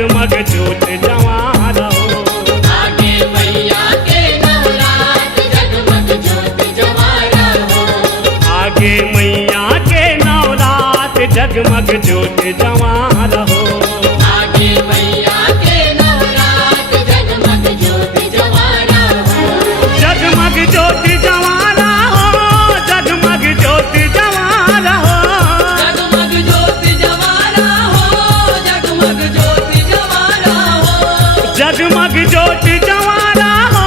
जगमग ज्योत जवां रहो। आगे मैया के नवरात जगमग ज्योत जवां रहो। आगे मैया के नवरात जगमग ज्योत जवां रहो। आगे मैया के नवरात जगमग ज्योत जवां रहो। जगमग ज्योत जवां रहो। जगमग ज्योत जवां रहो। जगमग ज्योत जवां रहो। जगमग ज्योत जवां रहो। जगमग ज्योत जवां रहो।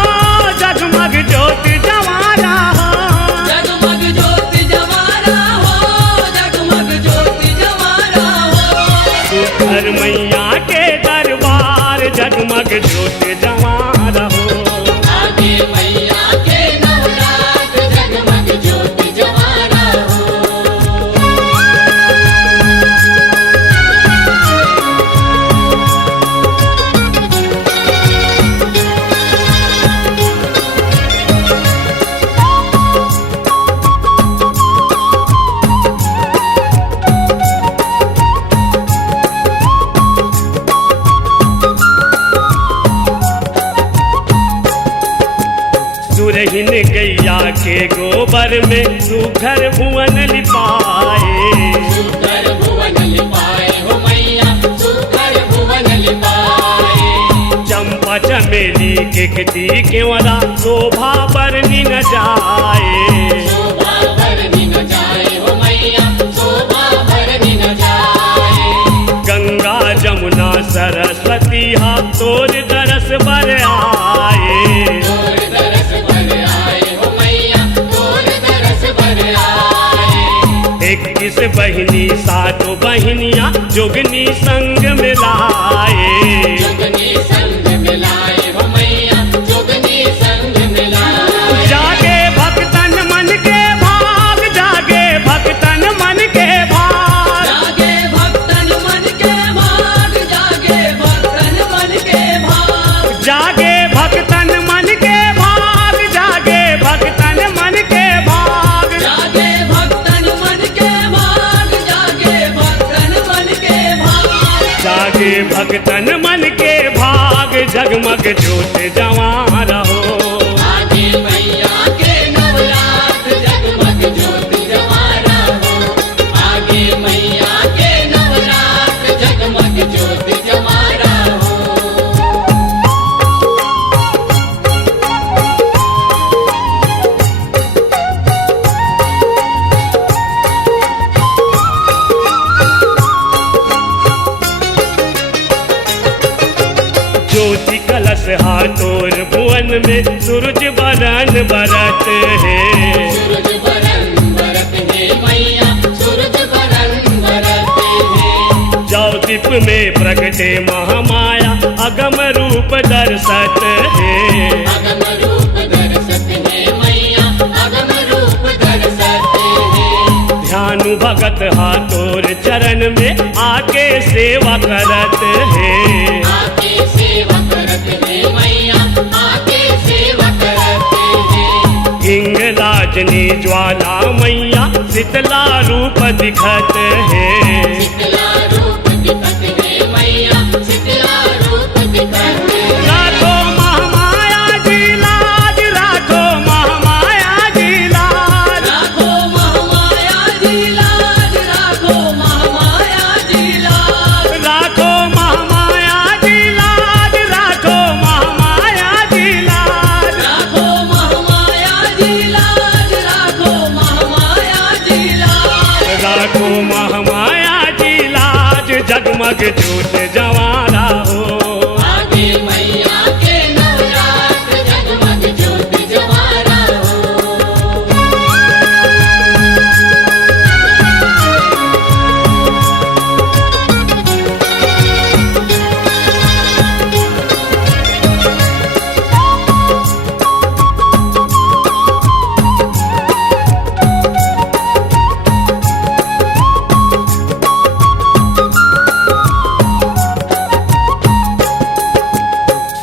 जगमग ज्योत जवां रहो। जगमग ज्योत जवां रहो। जगमग ज्योत जवां रहो। हर मैया के दरबार जगमग ज्योत जवां रहो। आगे मैया के नवरात जगमग ज्योत जवां रहो। सुरहिन गैया के गोबर में सुघर भुवन लिपाए। सुकर भुवन लिपाए हो मैया सुकर भुवन लिपाए। चंपा चमेली के खेती केवरा शोभा बरनी न जाए। शोभा भरनी न जाए हो मैया शोभा भरनी न जाए। गंगा जमुना सरस्वती हा तोर दरस बर आए। तोर दरस भर आए हो मैया तोर दरस भर आए। 21 बहिनी सातों बहिनिया जोगनी संग मिलाए। जोगनी संग मिलाए हो मैया जोगनी संग मिलाए। जागे भक्तन मन के भाग। जागे भक्तन मन के भाग। जागे भक्तन मन के भाग। जागे भक्तन मन के भाग। जागे भक्तन मन के भाग। जागे भक्तन मन के भाग। जागे भक्तन मन के भाग। जागे भक्तन मन के भाग। जागे भक्तन मन के भाग जगमग ज्योत जवां रहो। आगे मैया के नवरात जगमग ज्योत जवां रहो। आगे मैया के नवरात जगमग ज्योत जवां रहो। ज्योति कलश हाथोर भुवन में सूरज बरन बरत है। सूरज बरन बरत है मैया सूरज बरन बरत है। जाओ दीप में प्रगटे महामाया अगम रूप दर्शत है। अगम रूप दर्शत है मैया अगम रूप दर्शत है। ध्यानु भगत हाथोर चरण में आके सेवा करत है। आके सेवा करत है मैया आके सेवा करत है। हिंगलाजनी ज्वाला मैया शीतला रूप दिखत है। शीतला रूप दिखत है मैया शीतला रूप दिखत है। राखो महामाया जी लाज। राखो महामाया जी लाज। राखो महामाया जी लाज। राखो महामाया जी लाज। राखो महामाया जी लाज। राखो महामाया जी लाज। राखो महामाया जी लाज। राखो महामाया जी लाज। राखो महामाया जी लाज जगमग ज्योत जवां रहो। आगे मैया के नवरात जगमग ज्योत जवां रहो।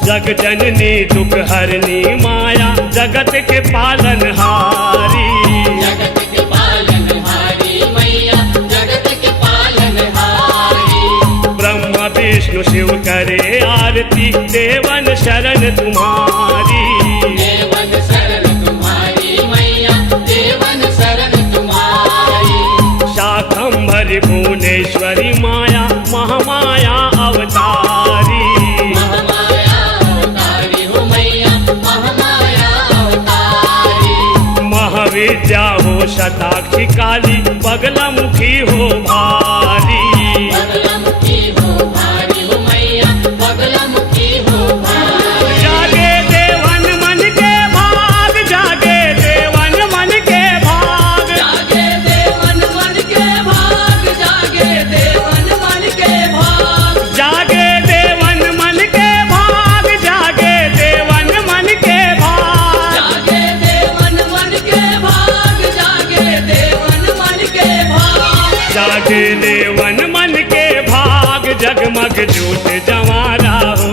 जग जननी दुख हरनी माया जगत के पालनहारी। जगत के पालनहारी मैया जगत के पालनहारी। ब्रह्मा विष्णु शिव कर तुम्हारी। देवन शरण तुम्हारी मैया, देवन शरण तुम्हारी। शाकंभरी भुवनेश्वरी माया, महामाया अवतारी। महामाया अवतारी हो मैया, महामाया अवतारी। महाविद्या हो शताक्षी काली, बगलामुखी हो भारी। बगलामुखी हो भारी हो मैया, बगलामुखी हो भारी। जागे देवन मन के भाग, जागे देवन मन के भाग। जागे देवन मन के भाग, जागे देवन मन के भाग। जागे देवन मन के भाग, जागे देवन मन के भाग। जागे देवन मन के भाग, जागे देवन मन के भाग। जागे देवन मन के भाग, जगमग जोत जवारा हो।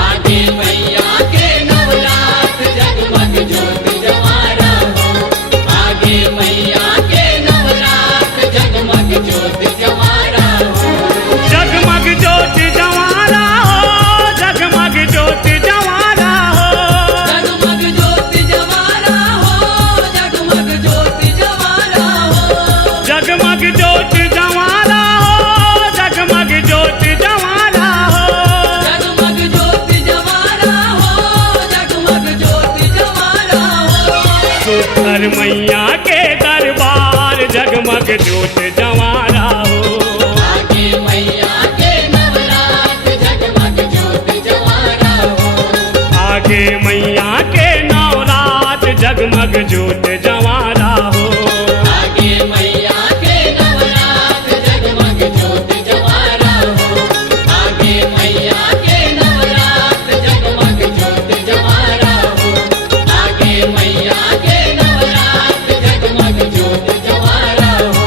आगे मैया के नवरात, जगमग ज्योत जवारा हो। आगे मैया के नवरात, जगमग ज्योत जवारा हो। जगमग जोत जवारा हो, जगमग जोत जवारा हो। जगमग ज्योत जवारा हो, जगमग ज्योत जवारा हो। जगमग जोत जवारा हो, जगमग जोत जवारा हो। जगमग ज्योत जवारा हो, जगमग ज्योत जवारा हो। सुखर मैया के दरबार, जगमग जोत जवारा हो। आगे मैया के नवरात, जगमग ज्योत जवारा हो। आगे मैया के नवरात, जगमग जोत जवारा हो। आगे मैया के नवरात, जगमग ज्योत जवारा हो। आगे मैया के नवरात, जगमग ज्योत जवारा हो। आगे मैया के नवरात, जगमग ज्योत जवारा हो।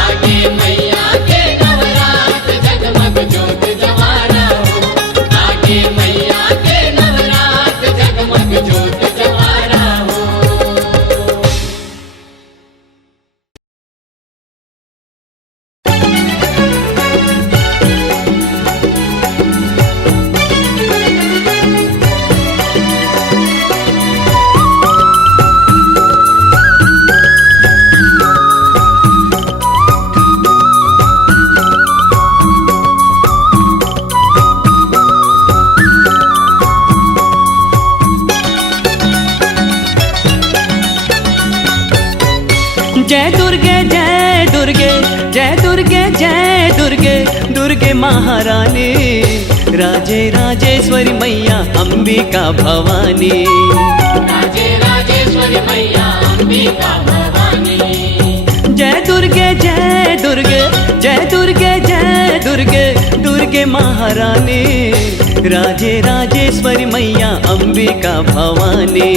आगे मैया के नवरात, जगमग ज्योत जवारा हो। आगे मैया के नवरात, जगमग ज्योत जवारा हो। जय दुर्गे जय दुर्गे जय दुर्गे जय दुर्गे दुर्गे महारानी राजे राजेश्वरी मैया अंबिका भवानी। राजे राजेश्वरी मैया अंबिका भवानी। जय दुर्गे जय दुर्गे जय दुर्गे जय दुर्गे दुर्गे महारानी राजे राजेश्वरी मैया अंबिका भवानी।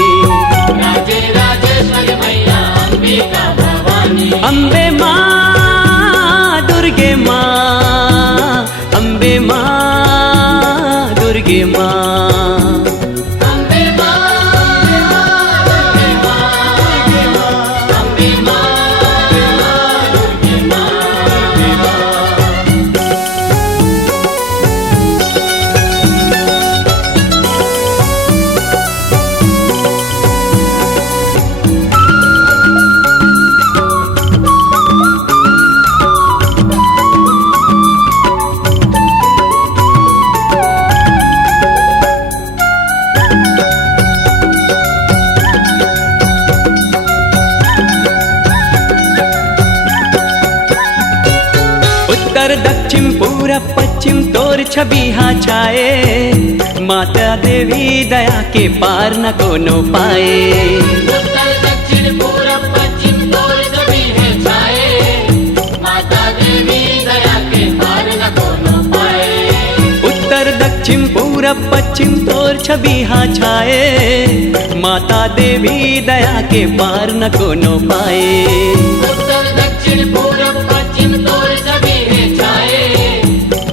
राजे राजेश्वरी मैया अंबिका भवानी। अम्बे माँ दुर्गे माँ, अम्बे माँ दुर्गे माँ। अम्बे माँ, दुर्गे माँ, अम्बे माँ, दुर्गे माँ। उत्तर दक्षिण पूरब पश्चिम तोर छवि हा छाए, माता देवी दया के पार न कोनो पाए। उत्तर दक्षिण पूरब पश्चिम तोर सभी है छाए, माता देवी दया के पार न कोनो पाए। उत्तर दक्षिण पूरब पश्चिम तोर छवि हा छाए, माता देवी दया के पार न कोनो पाए। उत्तर दक्षिण पूरब पश्चिम तोर सभी है छाए,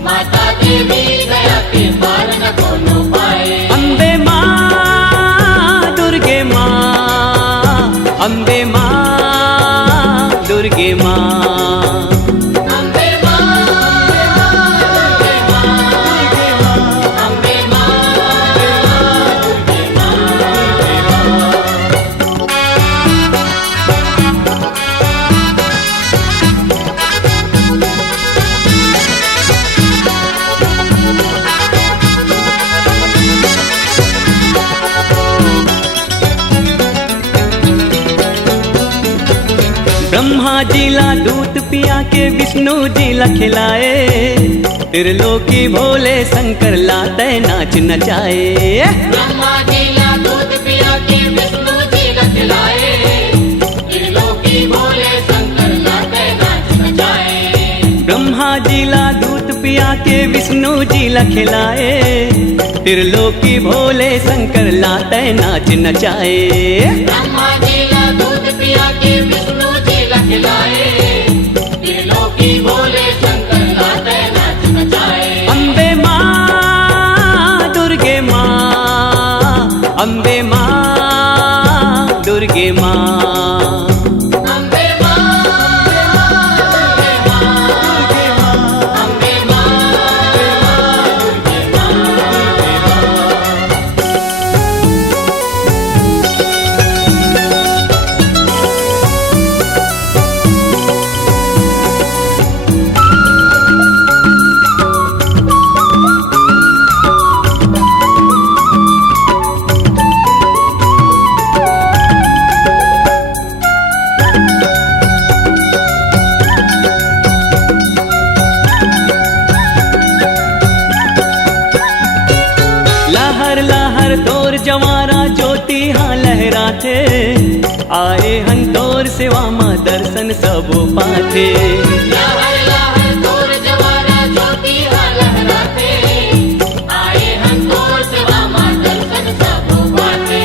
माता देवी दया के पार न कोनो पाए। अम्बे माँ दुर्गे माँ, अम्बे माँ दुर्गे माँ। अम्बे माँ, दुर्गे माँ, अम्बे माँ, जी ला दूध पिया के विष्णु जी ला खिलाए, त्रिलोकी भोले शंकर लाते नाच नचाए। ब्रह्मा जी ला दूध पिया के विष्णु जी ला खिलाए, त्रिलोकी भोले शंकर लाते नाच नचाए। ब्रह्मा जी ला दूध पिया के विष्णु जी ला खिलाए, त्रिलोकी भोले शंकर लाते नाच नचाए। ब्रह्मा जी ला दूध पिया के विष्णु जी ला खिलाए, त्रिलोकी भोले शंकर लाते नाच नचाए। अम्बे माँ दुर्गे माँ, अम्बे माँ दुर्गे माँ, अम्बे माँ, दुर्गे माँ, अम्बे माँ, दुर्गे माँ। लहर लहर तोर जवारा ज्योति हाँ लहराते, आए हन तोर सेवा माँ दर्शन सब पाते। लहर लहर तोर जवारा ज्योति हाँ लहराते, आए हम तोर सेवा माँ दर्शन सब पाते।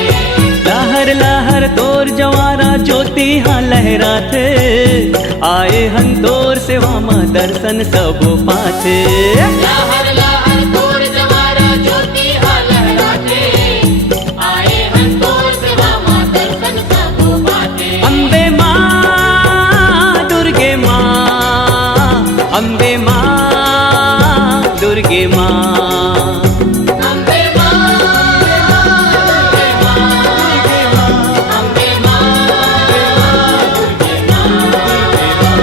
लहर लहर तोर जवारा ज्योति हाँ लहराते, आए हन तोर सेवा माँ दर्शन सब पाते। लहर लहर तोर जवारा ज्योति हाँ लहराते, आए हम तोर सेवा माँ दर्शन सब पाते। अम्बे माँ दुर्गे माँ, अम्बे माँ दुर्गे माँ, अम्बे माँ, दुर्गे माँ, अम्बे माँ, दुर्गे माँ।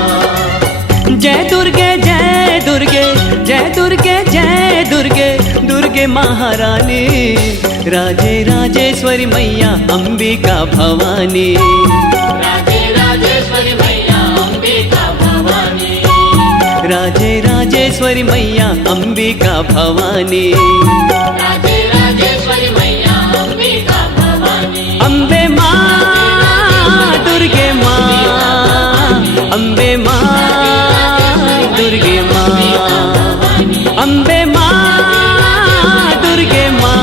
जय दुर्गे जय दुर्गे जय दुर्गे जय दुर्गे, दुर्गे महारानी, राजे राजेश्वरी मैया अंबिका भवानी। राजे राजेश्वरी मैया अंबिका भवानी, राजे राजेश्वरी मैया अंबिका भवानी। राजे राजेश्वरी मैया अंबिका भवानी। अम्बे माँ दुर्गे माँ, अम्बे माँ दुर्गे माँ, अम्बे माँ दुर्गे माँ,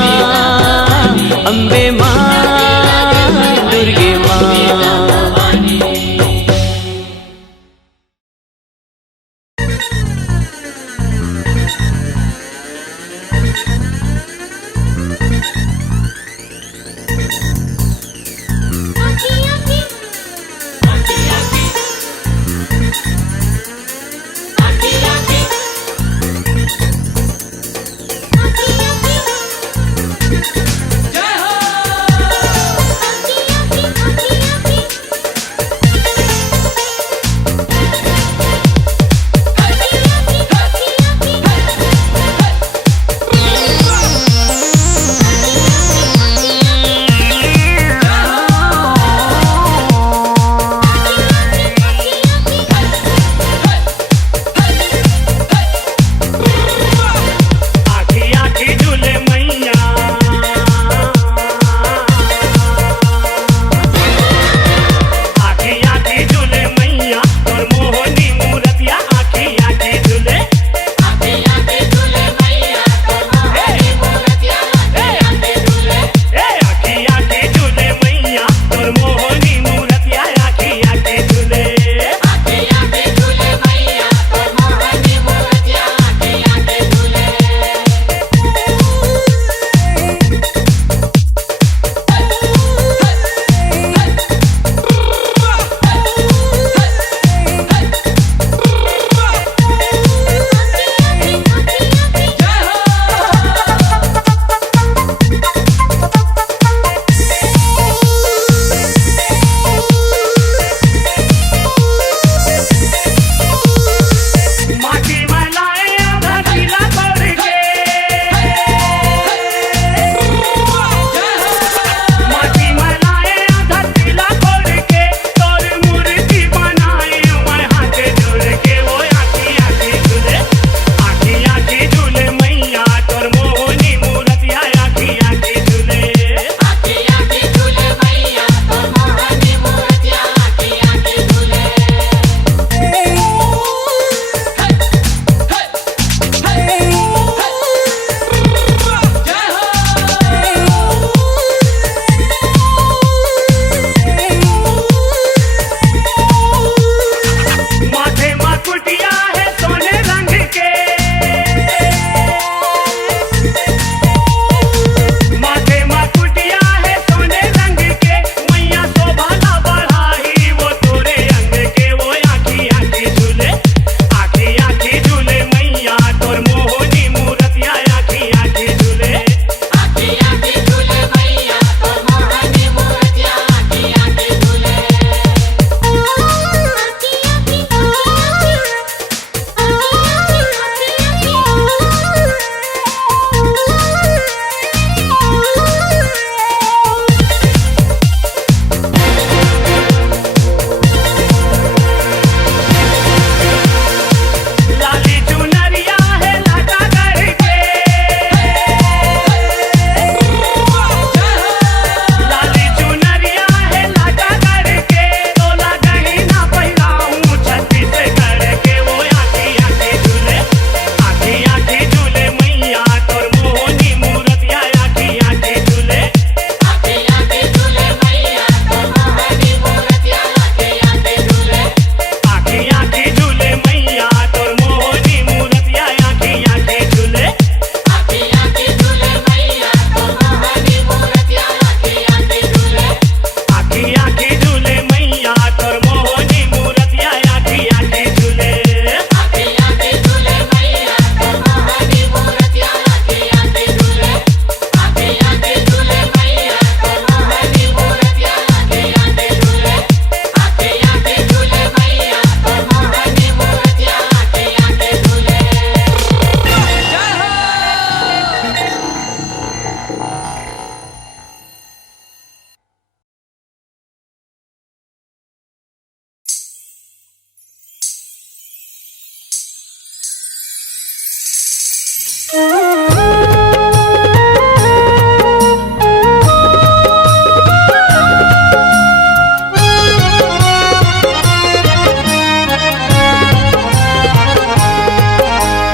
अम्बे माँ दुर्गे माँ।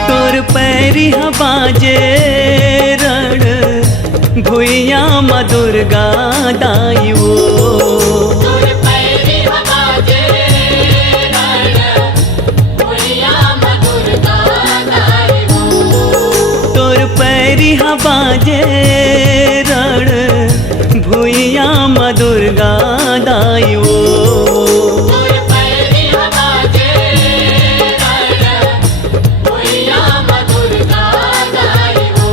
तोर पैरी बाजे रण भुइया माँ दुर्गा दाई वो तोर पैरी बाजे रण भुइया माँ दुर्गा दाई वो तोर पैरी बाजे रण भुइया माँ दुर्गा दाई वो तोर पैरी बाजे रण भुइया माँ दुर्गा दाई वो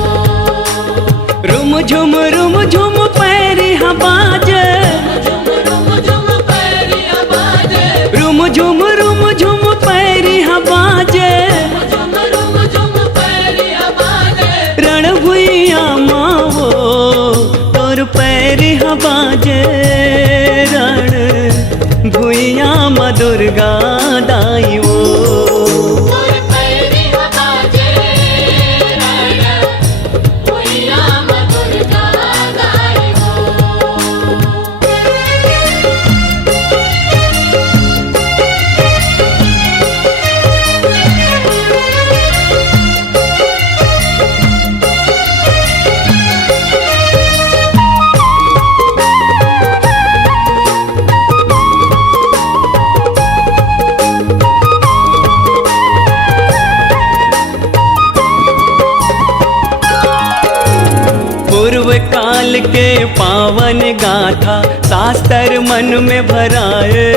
रुम झुम पैरी बाजे झुम झुम पैरी बाजे रुम झुम पैरी बाजे झुम पैरी बाजे रण भुइया माँ वो तोर पैरी बाजे रण भुइया माँ दुर्गा दाई वो तोर पैरी बाजे रण भुइया माँ दुर्गा दाई वो पूर्व काल के पावन गाथा शास्त्र मन में भराए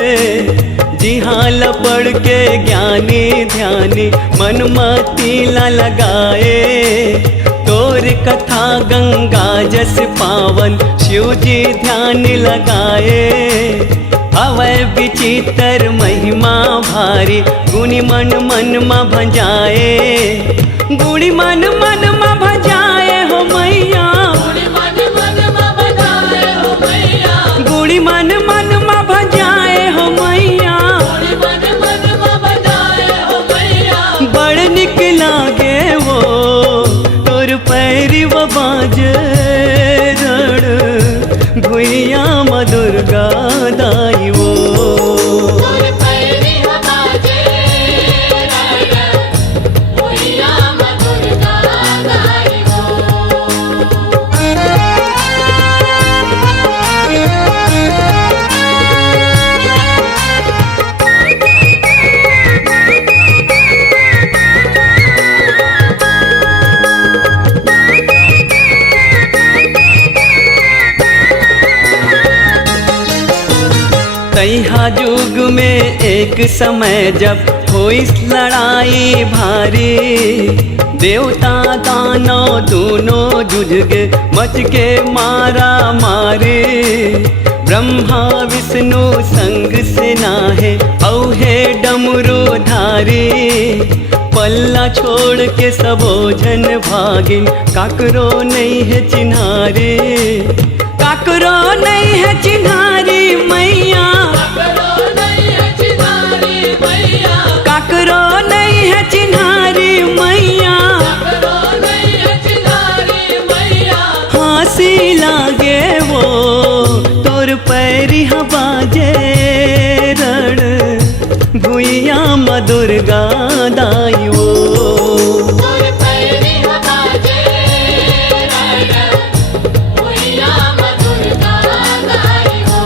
जिहाल पढ़ के ज्ञानी ध्यानी मन मतीला लगाए तोर कथा गंगा जस पावन शिव जी ध्यान लगाए अवय विचित्र महिमा भारी गुणी मन मा भंजाए गुणी मन मा भंजाए हो मैया गुणी मन मा बजाए हो मैया गुड़ी मन मा भजाए हो मैया गुणी मन मा बजाए हो मैया बड़ निक लागे वो तोर पैरी बाजे रण भुइया माँ दुर्गा दाई वो तोर पैरी बाजे रण भुइया माँ दुर्गा दाई वो तैहा युग में एक समय जब होई लड़ाई भारी देवता दानव दोनों जुझ के मच के मारा मारे ब्रह्मा विष्णु संग से नाहे औहे डमरू धारी पल्ला छोड़ के सबो जन भागिन काकरो नहीं है चिन्हारी काकरो नहीं है चिन्हारी मैया करो नहीं है चिनारी मैया काकरो नहीं है चिन्हारी मैया करो नहीं है चिनारी मैया हंसी लागे वो तोर पैरी बाजे रण भुइया माँ दुर्गा दाई वो तोर पैरी बाजे रण भुइया माँ दुर्गा दाई वो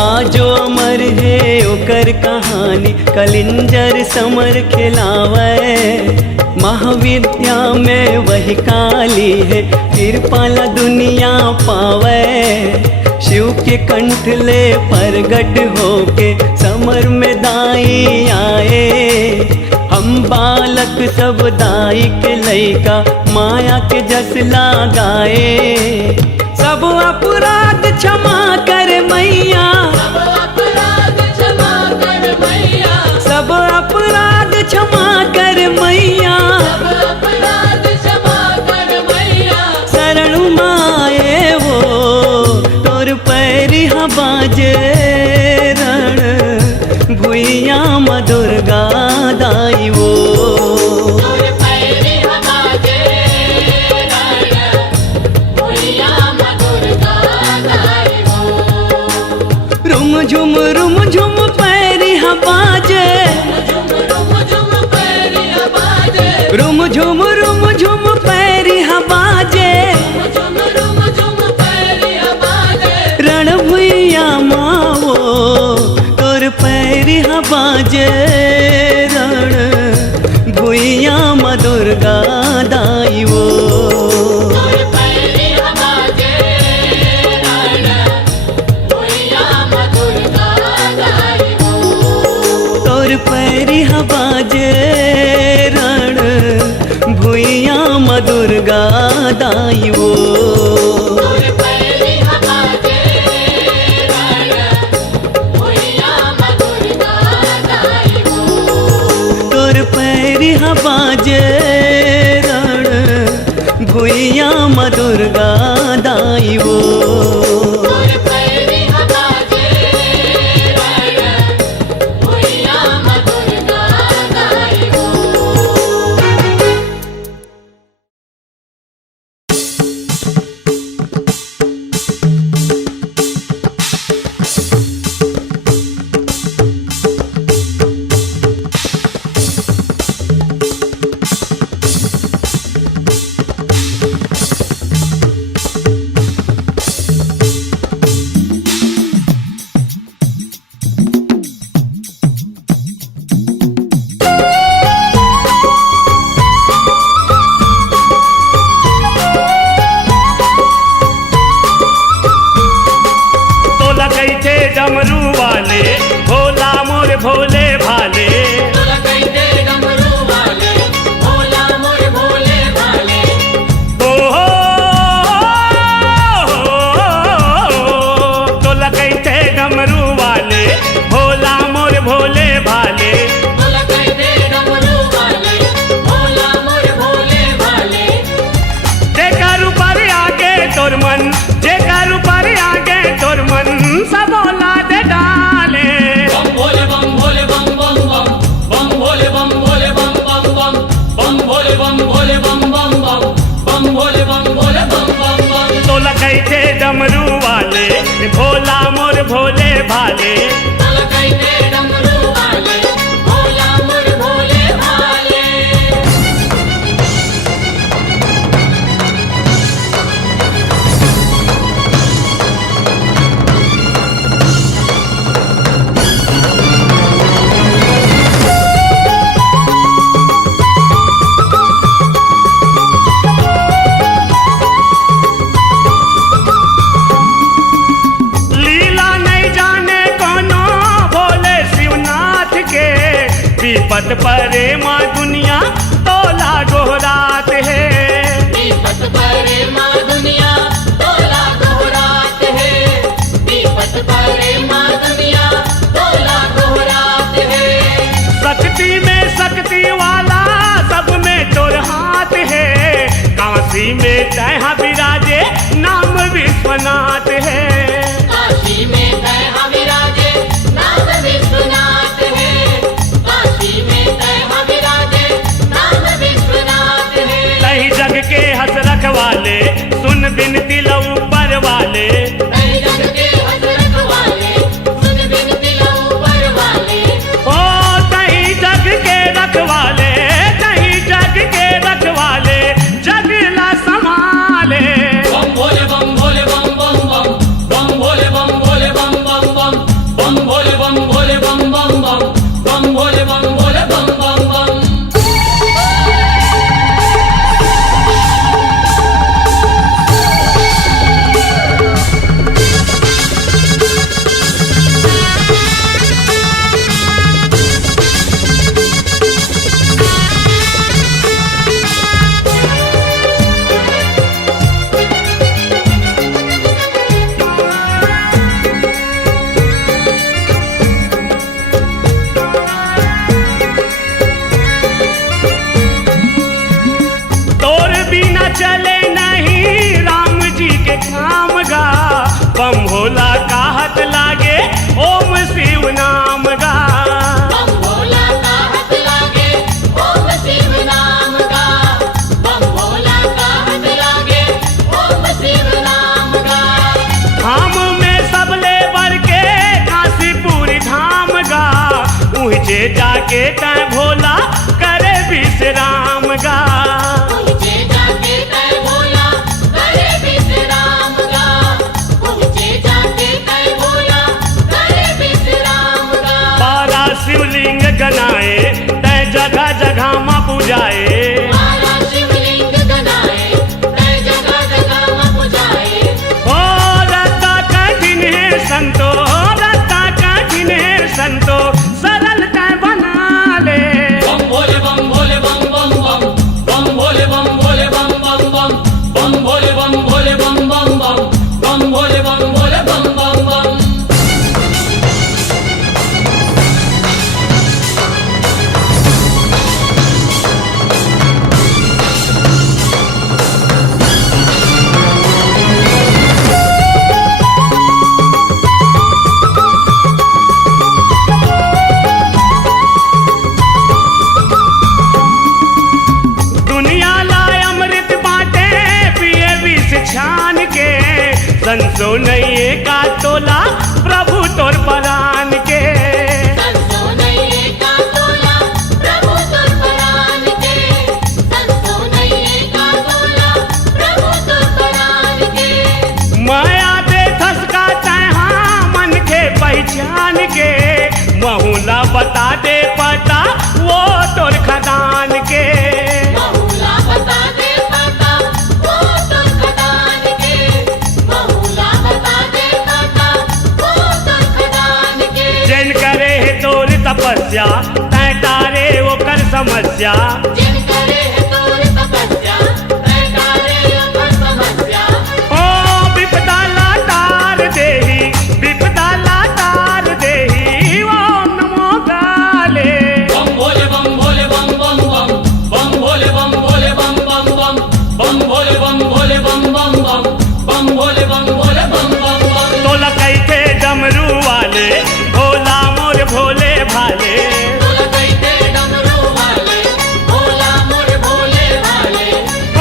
आजो अमर है ओकर कहानी कलिंजर समर खिलावे महाविद्या में वही काली है कृपाला दुनिया पावे शिव के कंठ ले प्रगट होके समर में दाई आए हम बाल बालक सब दाई के लैका माया के जस लगाए। सब अपराध क्षमा कर मैया, सब अपराध क्षमा कर मैया, सब अपराध क्षमा कर मैया, सब अपराध क्षमा कर मैया। शरण माए वो तोर पैरी बाजे रण भुइया म दुर्गा दाई वो। तोर पैरी बाजे रण भुइया म दुर्गा दाई वो। रुम झुम पैरी बाजे, झुम झुम पैरी बाजे, रुम झुम पैरी बाजे, झुम पैरी बाजे। रण भुइया मावो तोर पैरी बाजे रण भुइया म दुर्गा दाई वो। तोर पैरी बाजे रण भुइया म दुर्गा दाई वो। तोर पैरी बाजे रण भुइया म दुर्गा दाई वो। तोर पैरी बाजे रण भुइया म दुर्गा दाई वो। तोर पैरी बाजे रण भुइया म दुर्गा दाई वो। तोर पैरी बाजे रण भुइया म दुर्गा दाई वो। तो लगैते डमरू वाले भोला मोर भोले भाले। तो लगैते डमरू वाले भोला मोर भोले भाले। ओ तो लगैते डमरू वाले भोला मोर भोले भाले। तो लगैते डमरू वाले भोला मोर भोले भाले। जेकर ऊपर आगे तोर मन, जेकर ऊपर आगे तोर मन सब औलाद डाले। बम भोले बम भोले बम बम बम, बम भोले बम भोले बम बम बम, बम भोले बम भोले बम बम बम, बम भोले बम भोले बम बम बम। तो लगैते डमरू वाले भोला मोर भोले भाले। तो लगैते डमरू वाले भोला मोर भोले भाले। लीला नहीं जाने कोनो भोले शिवनाथ के। विपत परे माँ दुनिया तोला गोहरात है। विपत परे माँ दुनिया तोला गोहरात है। विपत परे माँ दुनिया तोला गोहरात है। शक्ति में शक्ति वाला सब में तोर हाथ है। काशी में तैहा विराजे नाम विश्वनाथ है। काशी में तैहा विराजे नाम विश्वनाथ है। काशी में तैहा विराजे नाम विश्वनाथ है। तही जग के हंस रखवाले सुन बिनती लो ऊपर वाले। तही जग के हसरत वाले सुन बिनती लो ऊपर वाले। ओ तही जग के रखवाले, तही जग के रखवाले जगला संभाले। बम भोले बम भोले बम बम बम, चले नहीं राम जी के काम गा बम भोला कहत लागे ओम शिव नाम गा बम भोला का हाथ लागे ओम शिव नाम का बम भोला का हाथ लागे ओम शिव नाम का धाम में सब लेबर के काशीपुरी धाम गा ऊंचे जाके तय भोला करे विश्राम गा पहुँचे जाके तय भोला करे विश्राम का पहुँचे जाके तय भोला करे विश्राम का बारा शिवलिंग गनाए तय जगह जगह माँ पूजाए मारा शिवलिंग गनाए तय जगह जगह माँ पुजाए ओ रत्ता कठिन है संतो रत्ता कठिन है संतो सरल तय बना ले बम भोले बम भोले बम बम बम बम भोले बम भोले बम बम बम बम भोले बम भोले बम बम बम बम भोले बम भोले बम बम बम दुनिया लाए अमृत बाटे पिए विष छान के संसो नहीं का तोला प्रभु तोर परान के संतो नहीं का तोला प्रभु तुर परान के संतो नहीं का तोला प्रभु तुर परान के माया दे थसका तहा मन के पहचान के महुला बता दे पता वो तोर खदान के बहुला बता दे पता वो तुर खदान के बहुला बता दे पता वो तुर खदान के जैन करे है तोर तपस्या तय तारे वो कर समस्या जिन करे है तोर तपस्या तय तारे अपर समस्या ओ विपदा लातार देही विपदा लातार देही ओम नमो काले बम भोले बम भोले बम बम बम बम भोले बम भोले बम बम बम बम भोले बम भोले बम बम बम बम भोले बम भोले बम बम बम तोला कैथे डमरू वाले भोला मोर भोले भाले तोला कैते डमरू वाले भोला मोर भोले भाले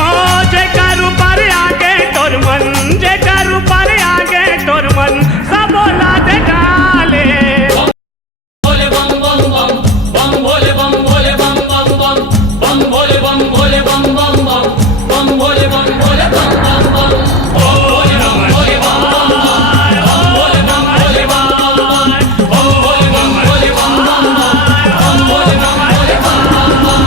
ओ जे करू पर आगे तोर मन जे करू पर आगे तोर मन सब बोला दे डाले भोले बम बम बम बम भोले बम भोले बम बम बम बम भोले बम भोले बम बम बम बम भोले बम भोले बम बम बम ओ भोले बम भोले बम बम बम भोले बम भोले बम बम बम ओ भोले बम भोले बम बम बम भोले बम भोले बम बम बम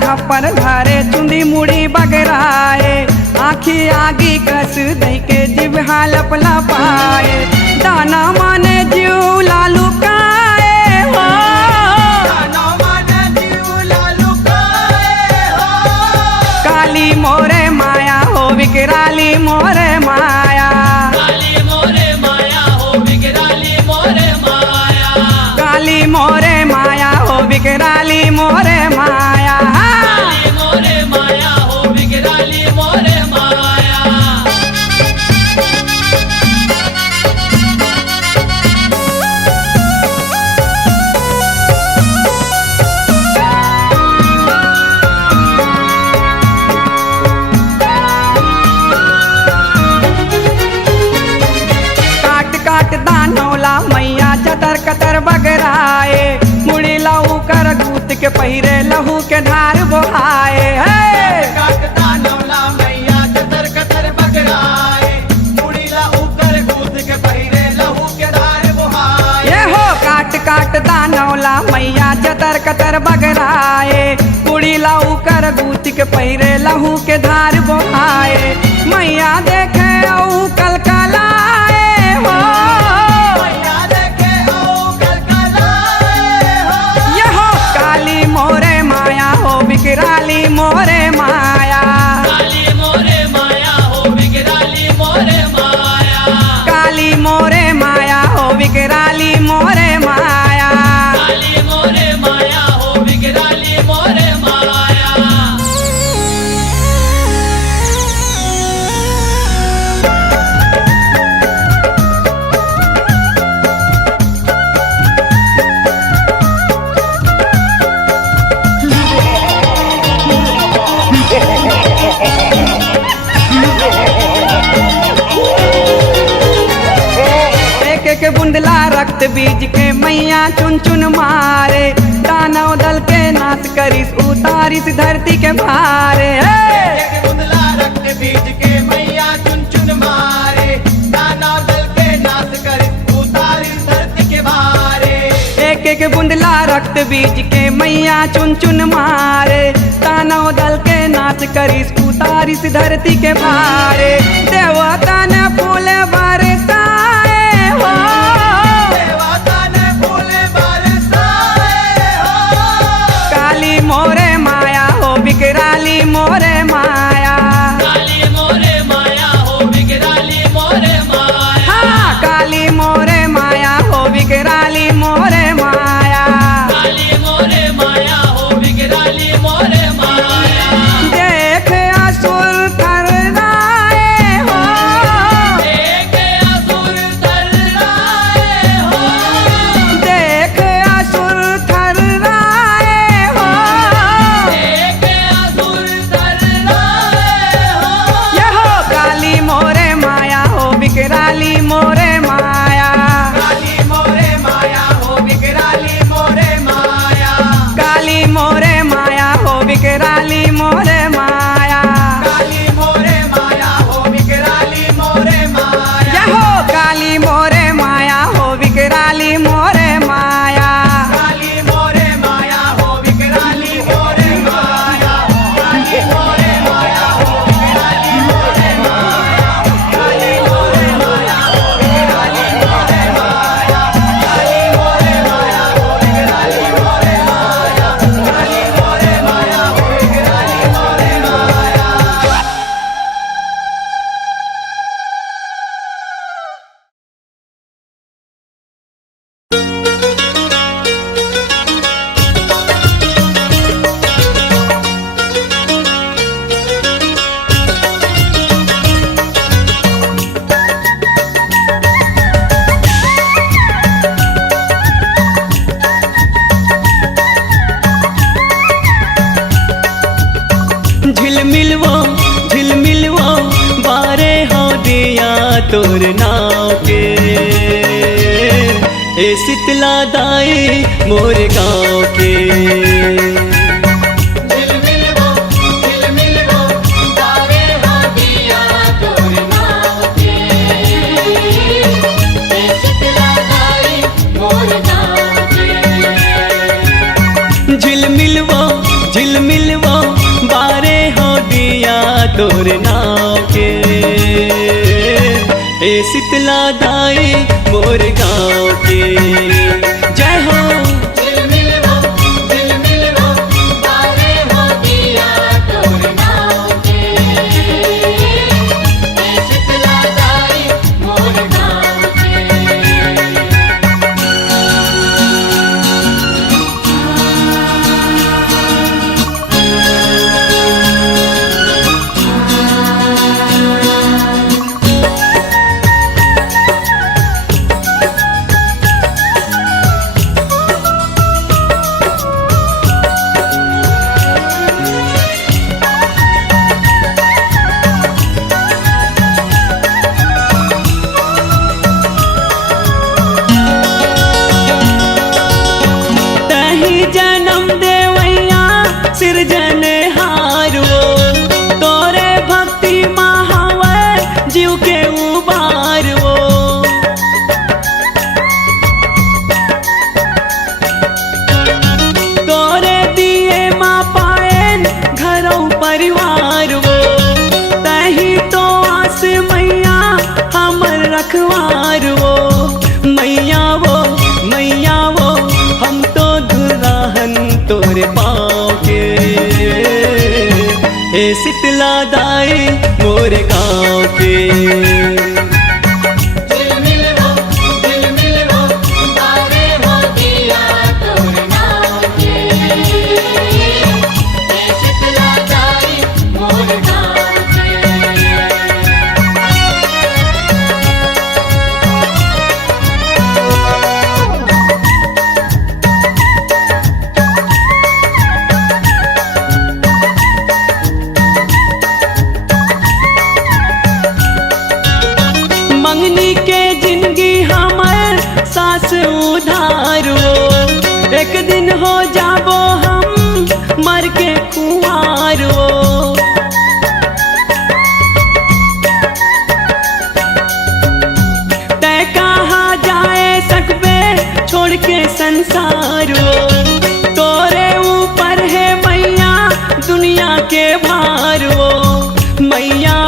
खप्पर धरे चुंदी मुड़ी बगराए आखी आगी कस दई के जिभा लपलपाए दाना माने जीव लालू काए हो काली मोरे माया हो विकराली मोरे माया काली मोरे माया हो विकराली मोरे माया काली मोरे माया हो विकराली मोरे माया काली मोरे माया हो विकराली मोरे माया काट काट दानौला मैया चतर कतर बगराए मुड़ी लहू कर गूत के पहिरे लहू के धार बोहाए ये हो काट काट दानौला मैया चतर कतर बगराए मुड़ी लहू कर गूत के पहिरे लहू के धार बोहाए मैया देखे औ कलकलाए हो ये हो काली मोरे माया हो विकराली मोरे माया काली मोरे माया हो विकराली मोरे माया काली मोरे माया हो विकराली मोरे माया काली मोरे माया हो विकराली मोरे माया एक एक बुंदला रक्त बीज के मैया चुन चुन मारे दानव दल के नाश करिस उतारिस धरती के भारे एक एक बुंदला रक्त बीज के मैया चुन चुन मारे दानव दल के नाश करिस उतारिस धरती के भारे देवता ने फूल बरसाए हो काली मोरे माया हो विकराली मोरे माया काली मोरे माया हो विकराली मोरे माया हाँ काली मोरे माया हो विकराली मोरे माया काली मोरे माया हो विकराली मोरे माया देख असुर थर्राए हो एक असुर तर्राए हो देख असुर थर्राए हो एक असुर तर्राए हो ये हो काली मोरे माया हो विकराली मोरे माया काली मोरे माया हो विकराली मोरे माया काली मोरे माया हो विकराली मोरे माया काली मोरे माया हो विकराली मोरे माया ये हो काली मोरे माया हो विकराली मोरे माया काली मोरे माया हो विकराली मोरे माया काली मोरे माया हो विकराली मोरे माया काली मोरे माया हो विकराली मोरे माया काली मोरे माया हो विकराली मोरे माया काली मोरे माया हो विकराली मोरे माया झिलमिलवो बारे हो दिया तोर नाव के ए शीतला दाई मोर गाँव के तारे हो दिया तोर नाव के शीतला दाई मोर गाँव के झिलमिलवो शीतला दाई मोर गाँव के। जय हो झिलमिल वो बारे हो दिया तोर नाव के। ए शीतला दाई मोर गाँव के। तही जन्म देवैया सिरजनहार वो, तोरे भक्ति महावर जीव के उबार वो। तोरे दिए माँ पाएन घरों परिवार वो, तही तो आस मैया हमर रखवार वो। मैया वो हम तो दुल्हन तोरे पाँव के। ए शीतला दाई मोर गाँव के। झिलमिल वो बारे हो दिया तोर नाव के। ए शीतला दाई मोर गाँव के। मंगनी के जिंदगी हमर सास उधार वो, एक दिन हो जाबो हम मर के कुंवार वो। तै कहाँ जाए सकबे छोड़ के संसार वो, तोरे ऊपर है मैया दुनिया के भार वो। मैया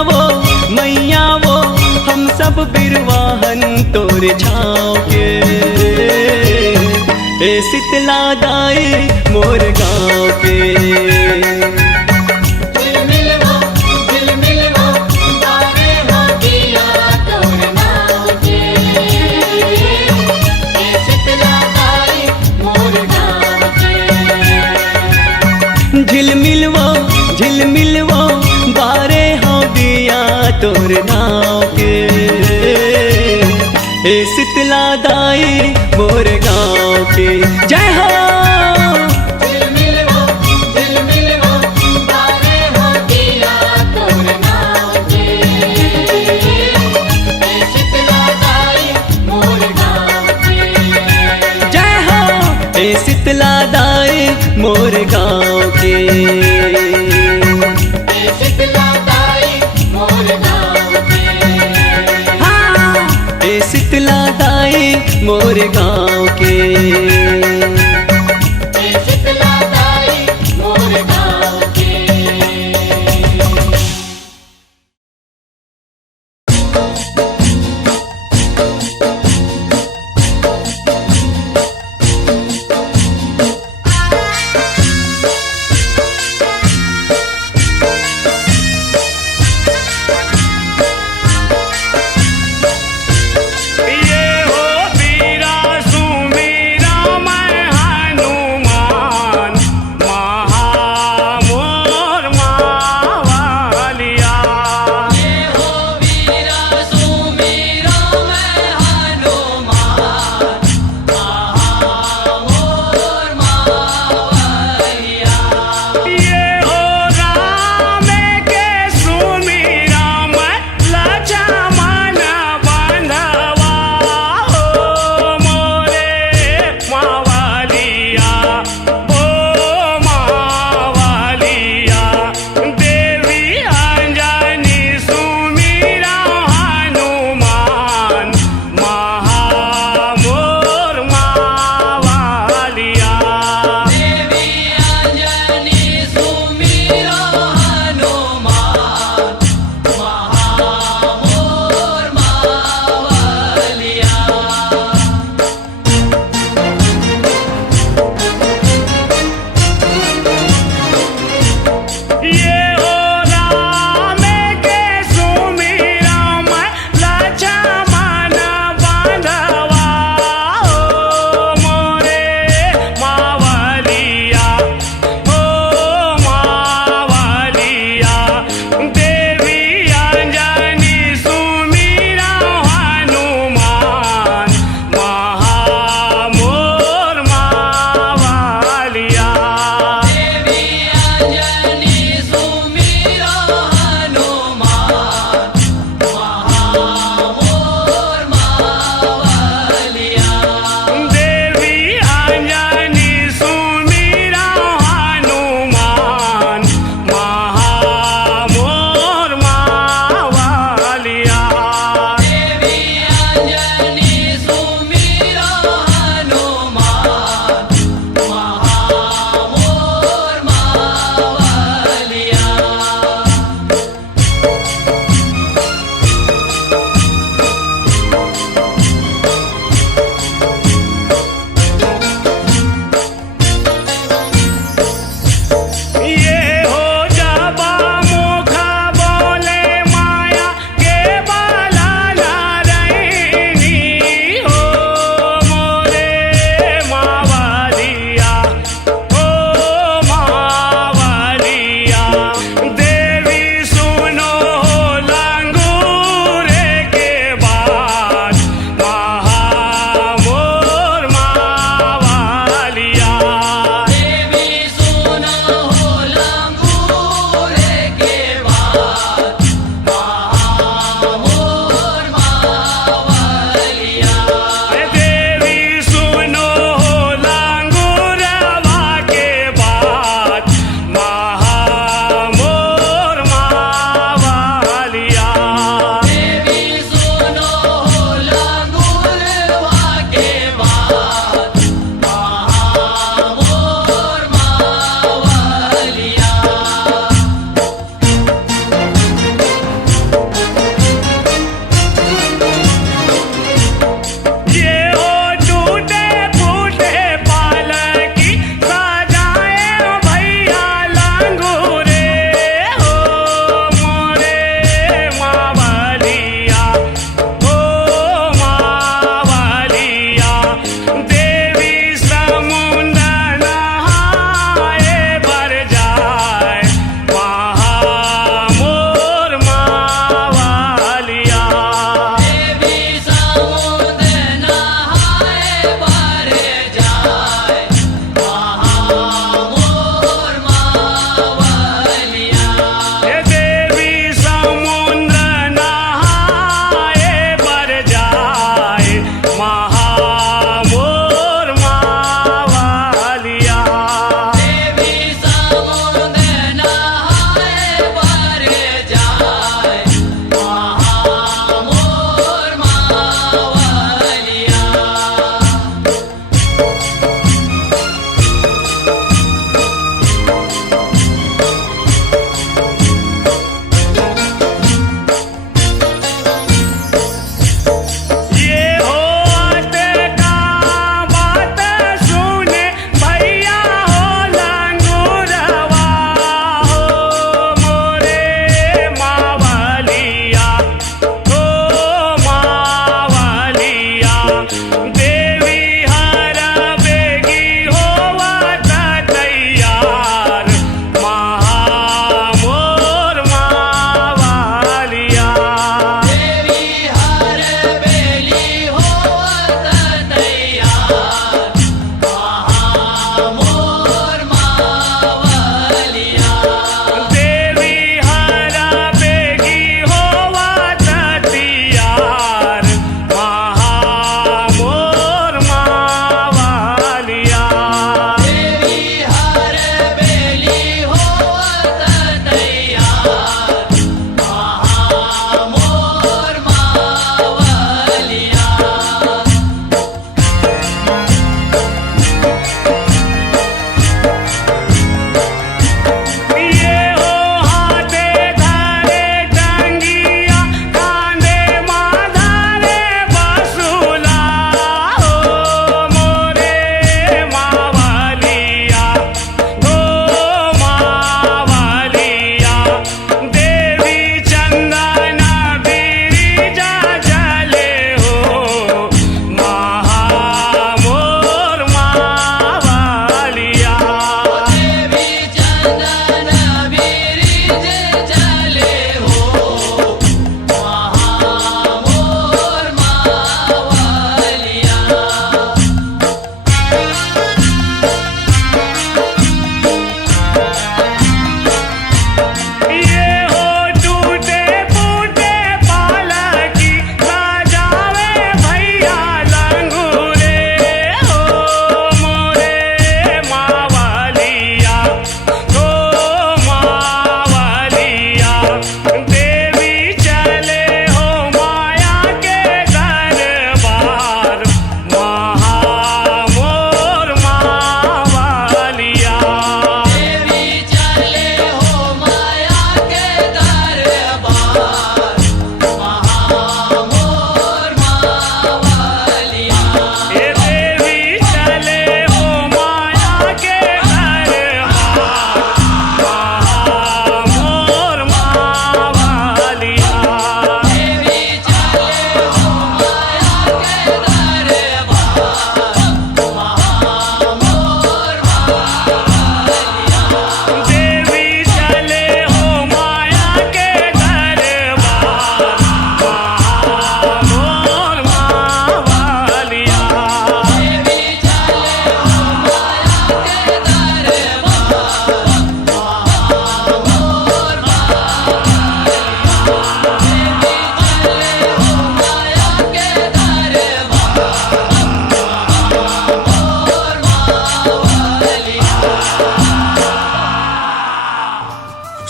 वो हम सब बिरवाहन तोरे छाँव के। ए शीतला दाई मोर गाँव के। झिलमिल वो बारे हो दिया तोर नाव के। ए शीतला दाई मोर गाँव के। झिलमिल वो बारे हो दिया तोर नाव के। ए शीतला दाई मोर गाँव के। जय हो झिलमिल वो बारे हो दिया तोर नाव के। ए शीतला दाई मोर गाँव के। जय हो ए शीतला दाई मोर गाँव के। ए शीतला दाई मोर गाँव के। हाँ ए शीतला दाई मोर गाँव के। ए शीतला दाई मोर गाँव के। ये हो वीरा सुमीरा मैं हनुमान महामोर मावलिया। ये हो वीरा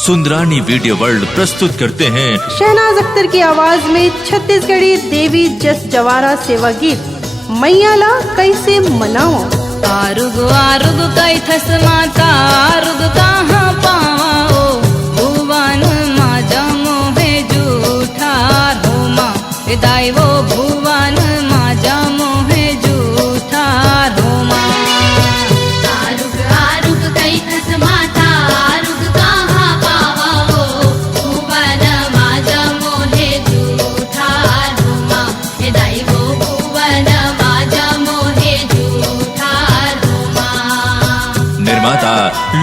सुंदरानी वीडियो वर्ल्ड प्रस्तुत करते हैं शहनाज अख्तर की आवाज में छत्तीसगढ़ी देवी जस जवारा सेवा गीत मैयाला कैसे मनाओ। आरुग आरुग कैथस माता आरुग कहाँ पाओ भुवन माजा मोहे जूठार हो माँ दाई वो भुवन माजा मोहे जूठार हो माँ। आरुग आरुग कैथस माता आरुग कहाँ पावो भुवन माजा मोहे जूठार हो माँ दाई वो भुवन माजा मोहे जूठार हो माँ। निर्माता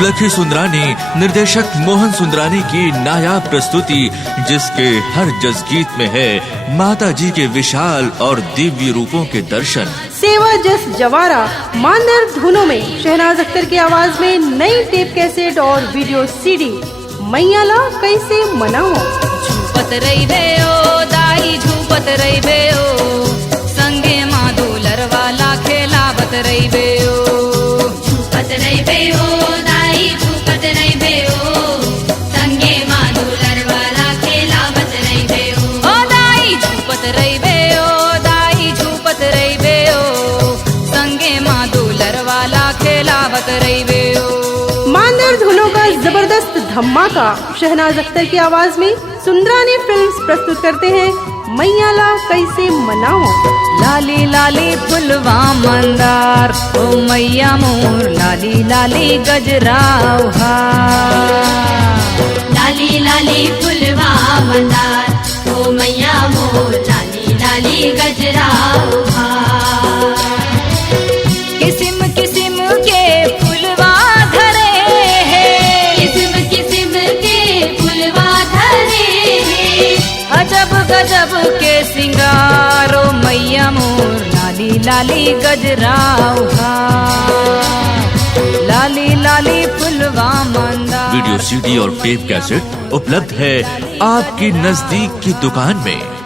लखी सुंदरानी, निर्देशक मोहन सुंदरानी की नायाब प्रस्तुति, जिसके हर जस गीत में है माता जी के विशाल और दिव्य रूपों के दर्शन। सेवा जस जवारा मांदर धुनों में शहनाज अख्तर की आवाज में नई टेप कैसेट और वीडियो सीडी मैयाला कैसे मनाओ। झूपत रही भे ओ दाई झूपत रही भे ओ संगे माँ दूलर वाला खेलावत रही भे ओ। झूपत रही बे ओ दाई झूपत रही बे ओ संगे माँ दूलर वाला खेलावत रही बे ओ दाई झूपत रही बे ओ दाई झूपत रही बे ओ संगे माँ दूलर वाला खेलावत रही बे ओ। मांदर धुनों का जबरदस्त धमाका शहनाज अख्तर की आवाज में सुंदरानी फिल्म्स प्रस्तुत करते हैं मैयाला कैसे मनाओ। लाली लाली फुलवा मंदार ओ मैया मोर लाली लाली गजराव हा। लाली लाली फुलवा मंदार ओ मैया मोर लाली लाली गजरा किस्म किस्म के फुलवा धरे है किस्म किस्म के फुलवा धरे हैं अजब गजब के सिंगारो मैया मोर लाली लाली गजराव हा। लाली लाली फुलवा मंदार। वीडियो सीडी और टेप कैसेट उपलब्ध है आपकी नजदीक की दुकान में।